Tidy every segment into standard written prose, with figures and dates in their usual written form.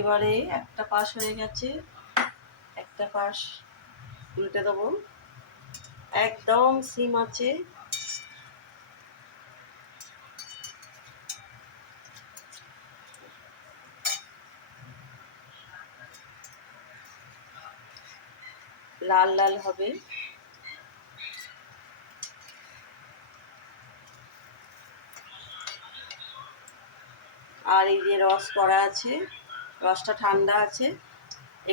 এবারে একটা পাশ হয়ে গেছে, একটা পাশ উল্টে দেবো। একদম সিম আছে। লাল লাল হবে। আর এই যে রস করা আছে, রসটা ঠান্ডা আছে,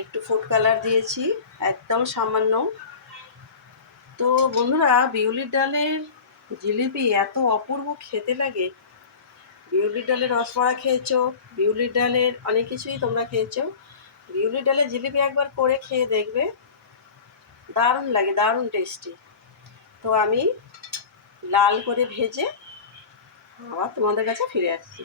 একটু ফুড কালার দিয়েছি একদম সামান্য। তো বন্ধুরা, বিউলির ডালের জিলিপি এত অপূর্ব খেতে লাগে। বিউলির ডালের রসবড়া খেয়েছো, বিউলির ডালের অনেক কিছুই তোমরা খেয়েছো। বিউলির ডালের জিলিপি একবার করে খেয়ে দেখবে, দারুণ লাগে, দারুণ টেস্টি। তো আমি লাল করে ভেজে আবার তোমাদের কাছে ফিরে আসছি।